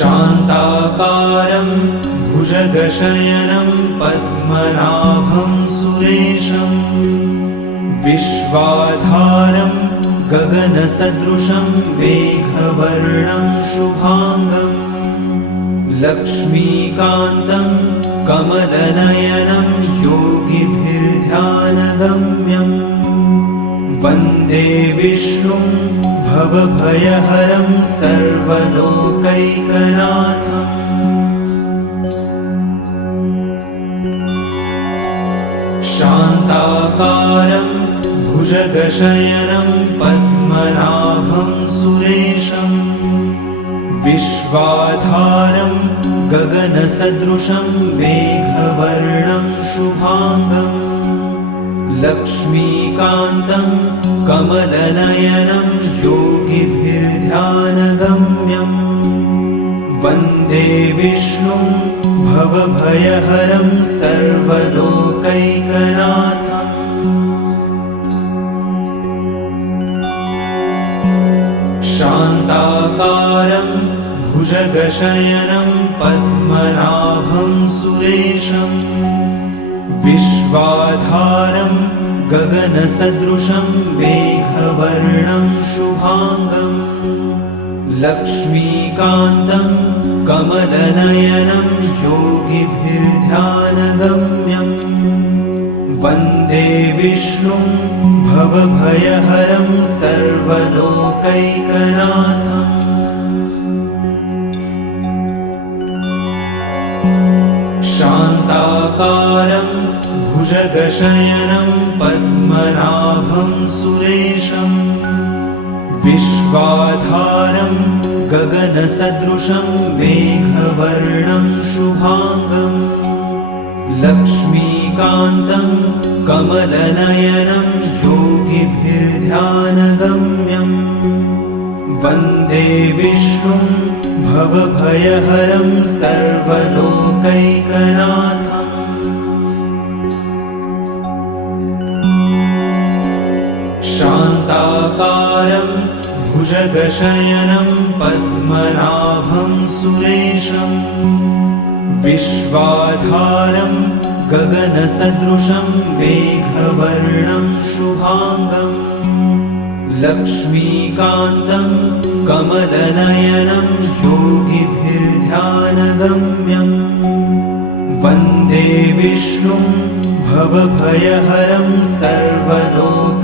शान्ताकारं भुजगशयनं पद्मनाभं सुरेशं विश्वाधारं गगनसदृशं मेघवर्णं शुभांगं लक्ष्मीकान्तं कमलनयनं योगिभिर्ध्यानगम्यं वन्दे विष्णुं भवभयहरं सर्वलोकैकनाथम्। शान्ताकारं भुजगशयनं पद्मनाभं सुरेशं विश्वाधारं गगनसदृशं मेघवर्णं शुभांगं लक्ष्मीकान्तं कमलनयनं योगिभिर्ध्यानगम्यं वन्दे विष्णुं भवभयहरं सर्वलोकैकनाथम्। शान्ताकारं भुजगशयनं पद्मनाभं सुरेशं विश्वाधारं गगनसदृशं मेघवर्णं शुभांगं लक्ष्मीकान्तं कमलनयनं योगिभिर्ध्यानगम्यं वन्दे विष्णुं भवभयहरं सर्वलोकैकनाथम्। शान्ताकारं भुजगशयनं पद्मनाभं सुरेशं विश्वाधारं गगनसदृशं मेघवर्णं शुभांगं लक्ष्मीकान्तं कमलनयनं योगिभिर्ध्यानगम्यं वन्दे विष्णुं भवभयहरं सर्वलोकैकनाथम्। शान्ताकारं भुजगशयनं पद्मनाभं सुरेशं विश्वाधारं गगनसदृशं मेघवर्णं शुभांगं लक्ष्मीकान्तं कमलनयनं योगिभिर्ध्यानगम्यं वन्दे विष्णुं भवभयहरं सर्वलोकैकनाथम्।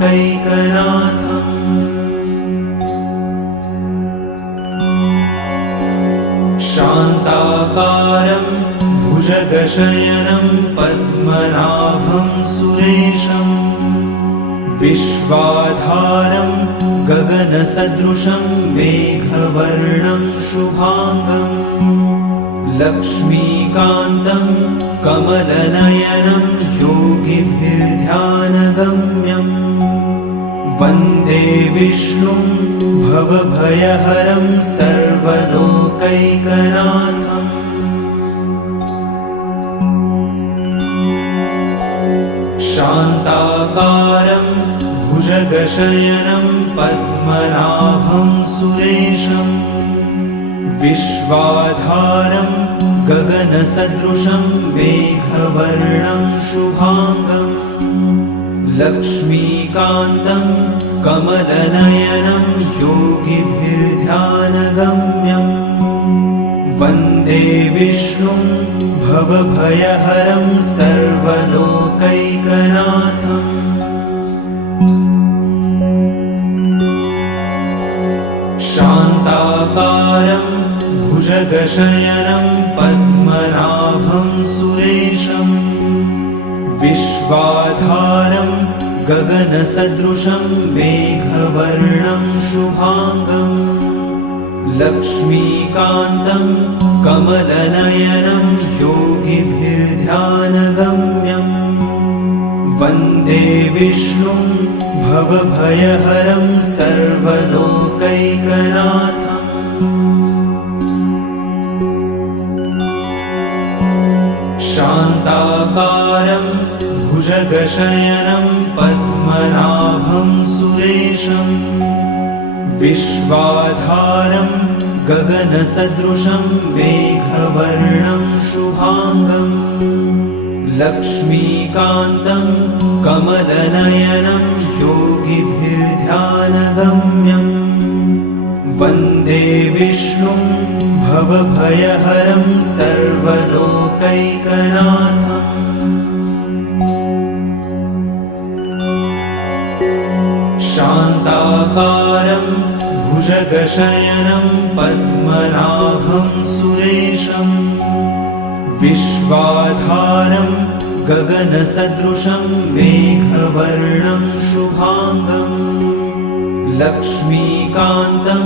शान्ताकारं भुजगशयनं पद्मनाभं सुरेशं विश्वाधारं गगनसदृशं मेघवर्णं शुभांगं लक्ष्मीकान्तं कमलनयनं योगिभिर्ध्यानगम्यं वन्दे विष्णुं भवभयहरं सर्वलोकैकनाथम्। शान्ताकारं भुजगशयनं पद्मनाभं सुरेशं विश्वाधारं गगनसदृशं मेघवर्णं शुभांगं लक्ष्मीकान्तं कमलनयनं योगिभिर्ध्यानगम्यं वन्दे विष्णुं भवभयहरं सर्वलोकैकनाथम्। शान्ताकारं भुजगशयनं पद्मनाभं सुरेशं विश्वाधारं गगनसदृशं मेघवर्णं शुभांगं लक्ष्मीकान्तं कमलनयनं योगिभिर्ध्यानगम्यं वन्दे विष्णुं भवभयहरं सर्वलोकैकनाथम्। शान्ताकारं भुजगशयनं पद्मनाभं सुरेशं विश्वाधारं गगनसदृशं मेघवर्णं शुभाङ्गम् लक्ष्मीकान्तं कमलनयनं योगिभिर्ध्यानगम्यम् वन्दे विष्णुं भवभयहरं सर्वलोकैकनाथम् शान्ताकारं भुजगशयनं पद्मनाभं सुरेशं विश्वाधारं गगनसदृशं मेघवर्णं शुभाङ्गम् लक्ष्मीकान्तं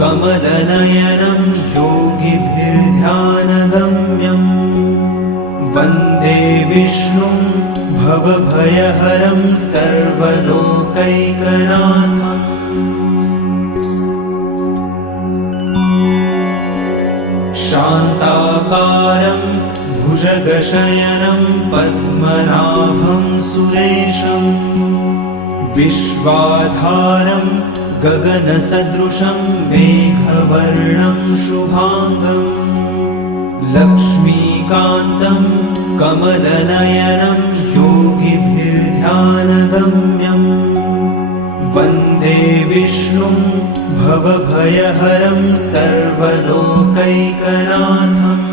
कमलनयनं योगिभिर्ध्यानगम्यम् वन्दे विष्णुं भवभयहरं सर्वलोकैकनाथम् शान्ताकारं भुजगशयनं पद्मनाभं सुरेशं विश्वाधारं गगनसदृशं मेघवर्णं शुभाङ्गम् लक्ष्मीकान्तं कमलनयनं योगिभिर्ध्यानगम्यम् वन्दे विष्णुं भवभयहरं सर्वलोकैकनाथम्